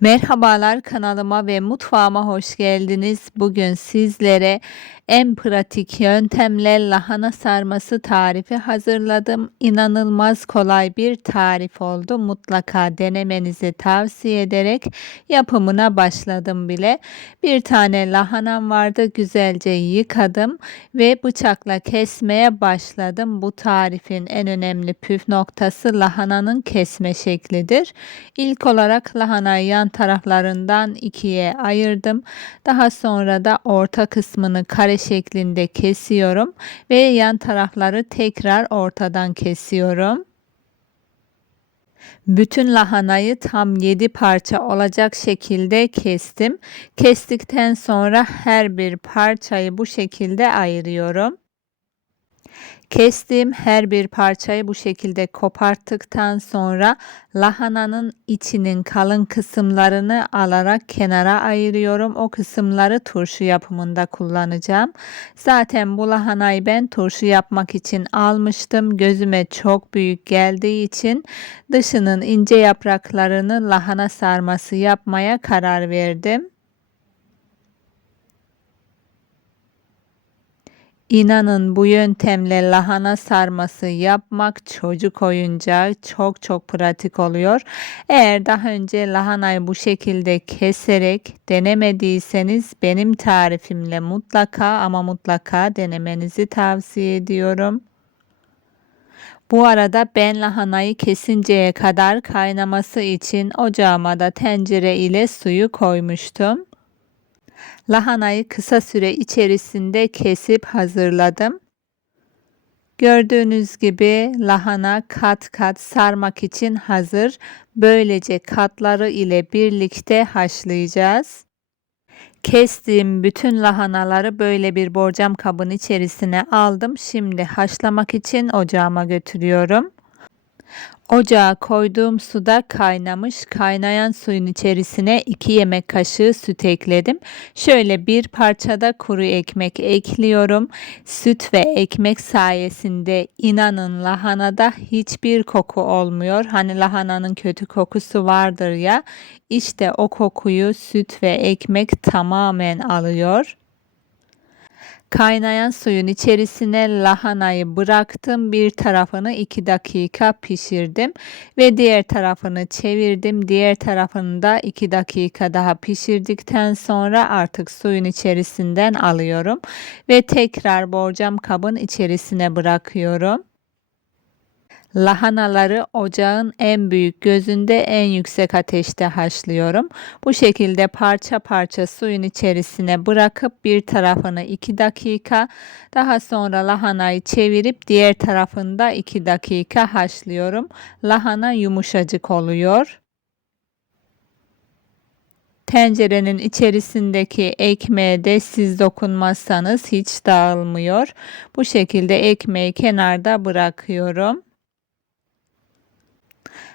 Merhabalar kanalıma ve mutfağıma hoş geldiniz. Bugün sizlere en pratik yöntemle lahana sarması tarifi hazırladım. İnanılmaz kolay bir tarif oldu. Mutlaka denemenizi tavsiye ederek yapımına başladım bile. Bir tane lahanam vardı. Güzelce yıkadım ve bıçakla kesmeye başladım. Bu tarifin en önemli püf noktası lahananın kesme şeklidir. İlk olarak lahanayı yan taraflarından ikiye ayırdım. Daha sonra da orta kısmını kare şeklinde kesiyorum ve yan tarafları tekrar ortadan kesiyorum. Bütün lahanayı tam 7 parça olacak şekilde kestim. Kestikten sonra her bir parçayı bu şekilde ayırıyorum. Kestiğim her bir parçayı bu şekilde koparttıktan sonra lahananın içinin kalın kısımlarını alarak kenara ayırıyorum. O kısımları turşu yapımında kullanacağım. Zaten bu lahanayı ben turşu yapmak için almıştım. Gözüme çok büyük geldiği için dışının ince yapraklarını lahana sarması yapmaya karar verdim. İnanın bu yöntemle lahana sarması yapmak çocuk oyuncağı çok çok pratik oluyor. Eğer daha önce lahanayı bu şekilde keserek denemediyseniz benim tarifimle mutlaka ama mutlaka denemenizi tavsiye ediyorum. Bu arada ben lahanayı kesinceye kadar kaynaması için ocağıma da tencere ile suyu koymuştum. Lahanayı kısa süre içerisinde kesip hazırladım. Gördüğünüz gibi lahana kat kat sarmak için hazır. Böylece katları ile birlikte haşlayacağız. Kestiğim bütün lahanaları böyle bir borcam kabın içerisine aldım. Şimdi haşlamak için ocağıma götürüyorum. Ocağa koyduğum suda kaynamış. Kaynayan suyun içerisine 2 yemek kaşığı süt ekledim. Şöyle bir parçada kuru ekmek ekliyorum. Süt ve ekmek sayesinde inanın lahanada hiçbir koku olmuyor. Hani lahananın kötü kokusu vardır ya. İşte o kokuyu süt ve ekmek tamamen alıyor. Kaynayan suyun içerisine lahanayı bıraktım. Bir tarafını 2 dakika pişirdim ve diğer tarafını çevirdim. Diğer tarafını da 2 dakika daha pişirdikten sonra artık suyun içerisinden alıyorum ve tekrar borcam kabın içerisine bırakıyorum. Lahanaları ocağın en büyük gözünde en yüksek ateşte haşlıyorum. Bu şekilde parça parça suyun içerisine bırakıp bir tarafını 2 dakika daha sonra lahanayı çevirip diğer tarafında 2 dakika haşlıyorum. Lahana yumuşacık oluyor. Tencerenin içerisindeki ekmeğe de siz dokunmazsanız hiç dağılmıyor. Bu şekilde ekmeği kenarda bırakıyorum.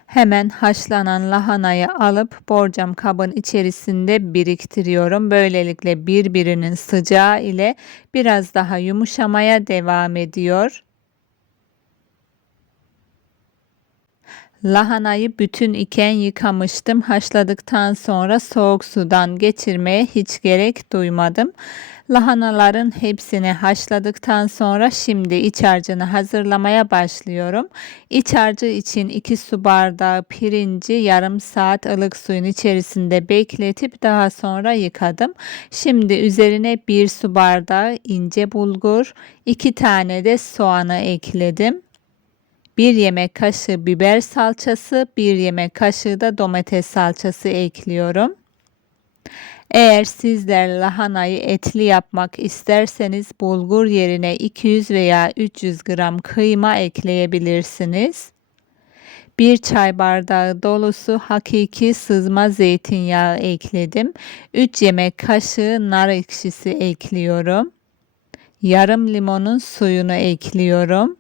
Hemen haşlanan lahanayı alıp borcam kabın içerisinde biriktiriyorum. Böylelikle birbirinin sıcağı ile biraz daha yumuşamaya devam ediyor. Lahanayı bütün iken yıkamıştım. Haşladıktan sonra soğuk sudan geçirmeye hiç gerek duymadım. Lahanaların hepsini haşladıktan sonra şimdi iç harcını hazırlamaya başlıyorum. İç harcı için 2 su bardağı pirinci yarım saat ılık suyun içerisinde bekletip daha sonra yıkadım. Şimdi üzerine 1 su bardağı ince bulgur, 2 tane de soğanı ekledim. 1 yemek kaşığı biber salçası, 1 yemek kaşığı da domates salçası ekliyorum. Eğer sizler lahanayı etli yapmak isterseniz bulgur yerine 200 veya 300 gram kıyma ekleyebilirsiniz. 1 çay bardağı dolusu hakiki sızma zeytinyağı ekledim. 3 yemek kaşığı nar ekşisi ekliyorum. Yarım limonun suyunu ekliyorum.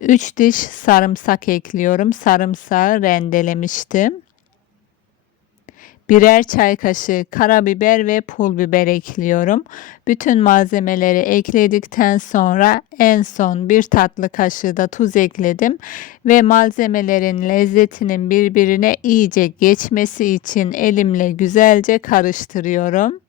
3 diş sarımsak ekliyorum. Sarımsağı rendelemiştim. Birer çay kaşığı karabiber ve pul biber ekliyorum. Bütün malzemeleri ekledikten sonra en son bir tatlı kaşığı da tuz ekledim ve malzemelerin lezzetinin birbirine iyice geçmesi için elimle güzelce karıştırıyorum.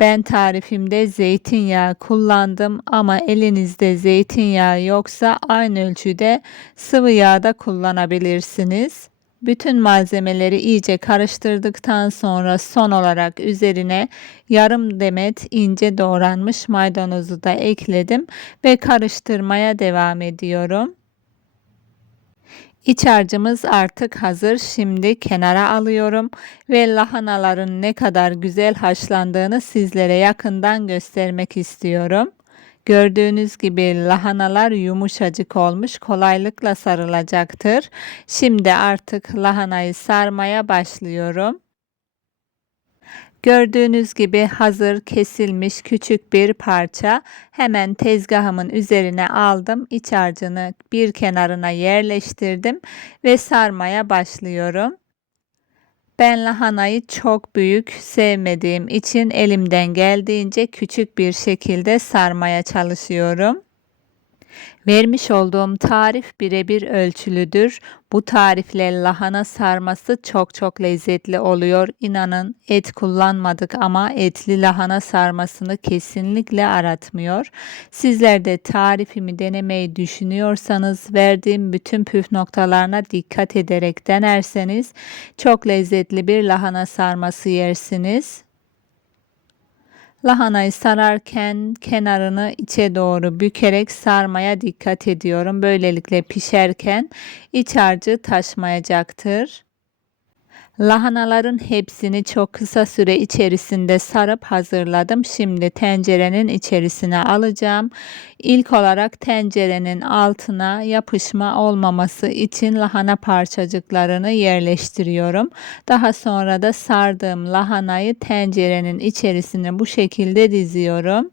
Ben tarifimde zeytinyağı kullandım ama elinizde zeytinyağı yoksa aynı ölçüde sıvı yağ da kullanabilirsiniz. Bütün malzemeleri iyice karıştırdıktan sonra son olarak üzerine yarım demet ince doğranmış maydanozu da ekledim ve karıştırmaya devam ediyorum. İç harcımız artık hazır. Şimdi kenara alıyorum ve lahanaların ne kadar güzel haşlandığını sizlere yakından göstermek istiyorum. Gördüğünüz gibi lahanalar yumuşacık olmuş, kolaylıkla sarılacaktır. Şimdi artık lahanayı sarmaya başlıyorum. Gördüğünüz gibi hazır kesilmiş küçük bir parça hemen tezgahımın üzerine aldım. İç harcını bir kenarına yerleştirdim ve sarmaya başlıyorum. Ben lahanayı çok büyük sevmediğim için elimden geldiğince küçük bir şekilde sarmaya çalışıyorum. Vermiş olduğum tarif birebir ölçülüdür. Bu tarifle lahana sarması çok çok lezzetli oluyor. İnanın et kullanmadık ama etli lahana sarmasını kesinlikle aratmıyor. Sizler de tarifimi denemeyi düşünüyorsanız verdiğim bütün püf noktalarına dikkat ederek denerseniz çok lezzetli bir lahana sarması yersiniz. Lahanayı sararken kenarını içe doğru bükerek sarmaya dikkat ediyorum. Böylelikle pişerken iç harcı taşmayacaktır. Lahanaların hepsini çok kısa süre içerisinde sarıp hazırladım. Şimdi tencerenin içerisine alacağım. İlk olarak tencerenin altına yapışma olmaması için lahana parçacıklarını yerleştiriyorum. Daha sonra da sardığım lahanayı tencerenin içerisine bu şekilde diziyorum.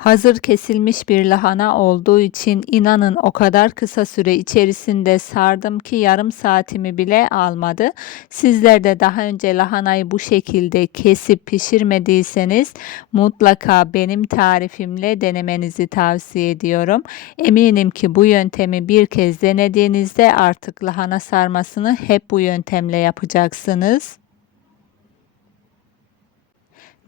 Hazır kesilmiş bir lahana olduğu için inanın o kadar kısa süre içerisinde sardım ki yarım saatimi bile almadı. Sizler de daha önce lahanayı bu şekilde kesip pişirmediyseniz mutlaka benim tarifimle denemenizi tavsiye ediyorum. Eminim ki bu yöntemi bir kez denediğinizde artık lahana sarmasını hep bu yöntemle yapacaksınız.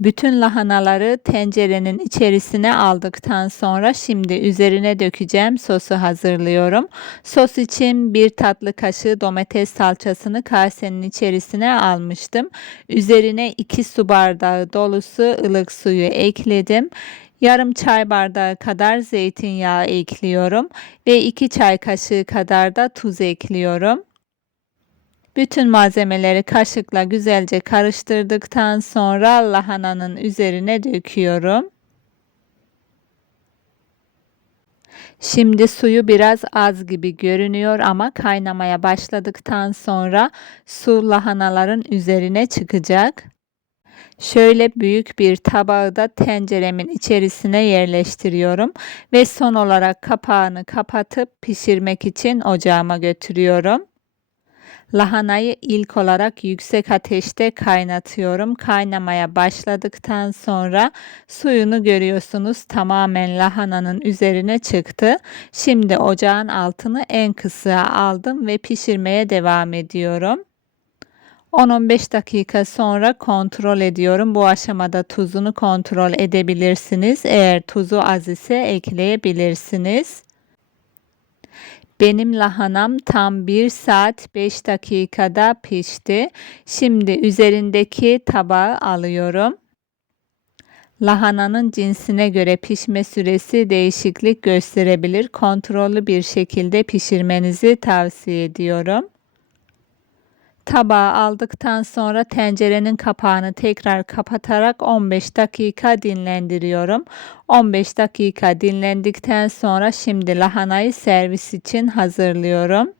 Bütün lahanaları tencerenin içerisine aldıktan sonra şimdi üzerine dökeceğim sosu hazırlıyorum. Sos için bir tatlı kaşığı domates salçasını kasenin içerisine almıştım. Üzerine 2 su bardağı dolusu ılık suyu ekledim. Yarım çay bardağı kadar zeytinyağı ekliyorum ve 2 çay kaşığı kadar da tuz ekliyorum. Bütün malzemeleri kaşıkla güzelce karıştırdıktan sonra lahananın üzerine döküyorum. Şimdi suyu biraz az gibi görünüyor ama kaynamaya başladıktan sonra su lahanaların üzerine çıkacak. Şöyle büyük bir tabağı da tenceremin içerisine yerleştiriyorum ve son olarak kapağını kapatıp pişirmek için ocağıma götürüyorum. Lahanayı ilk olarak yüksek ateşte kaynatıyorum. Kaynamaya başladıktan sonra suyunu görüyorsunuz tamamen lahananın üzerine çıktı. Şimdi ocağın altını en kısığa aldım ve pişirmeye devam ediyorum. 10-15 dakika sonra kontrol ediyorum. Bu aşamada tuzunu kontrol edebilirsiniz. Eğer tuzu az ise ekleyebilirsiniz. Benim lahanam tam 1 saat 5 dakikada pişti. Şimdi üzerindeki tabağı alıyorum. Lahananın cinsine göre pişme süresi değişiklik gösterebilir. Kontrollü bir şekilde pişirmenizi tavsiye ediyorum. Tabağı aldıktan sonra tencerenin kapağını tekrar kapatarak 15 dakika dinlendiriyorum. 15 dakika dinlendikten sonra şimdi lahanayı servis için hazırlıyorum.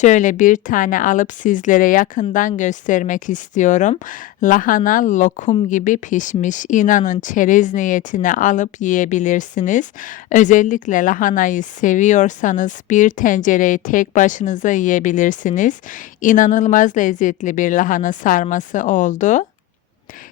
Şöyle bir tane alıp sizlere yakından göstermek istiyorum. Lahana lokum gibi pişmiş. İnanın çerez niyetine alıp yiyebilirsiniz. Özellikle lahanayı seviyorsanız bir tencereyi tek başınıza yiyebilirsiniz. İnanılmaz lezzetli bir lahana sarması oldu.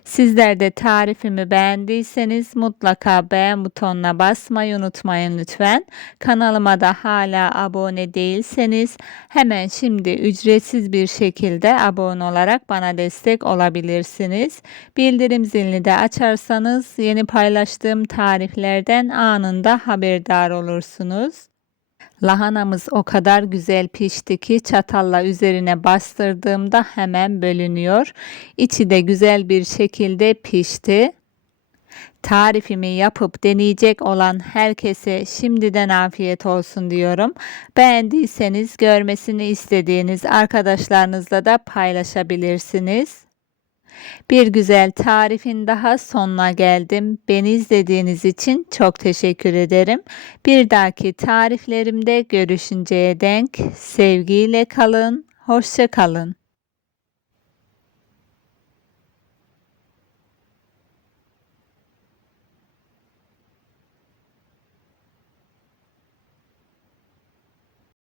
Sizler de tarifimi beğendiyseniz mutlaka beğen butonuna basmayı unutmayın lütfen. Kanalıma da hala abone değilseniz hemen şimdi ücretsiz bir şekilde abone olarak bana destek olabilirsiniz. Bildirim zilini de açarsanız yeni paylaştığım tariflerden anında haberdar olursunuz. Lahanamız o kadar güzel pişti ki çatalla üzerine bastırdığımda hemen bölünüyor. İçi de güzel bir şekilde pişti. Tarifimi yapıp deneyecek olan herkese şimdiden afiyet olsun diyorum. Beğendiyseniz görmesini istediğiniz arkadaşlarınızla da paylaşabilirsiniz. Bir güzel tarifin daha sonuna geldim. Beni izlediğiniz için çok teşekkür ederim. Bir dahaki tariflerimde görüşünceye denk sevgiyle kalın, hoşça kalın.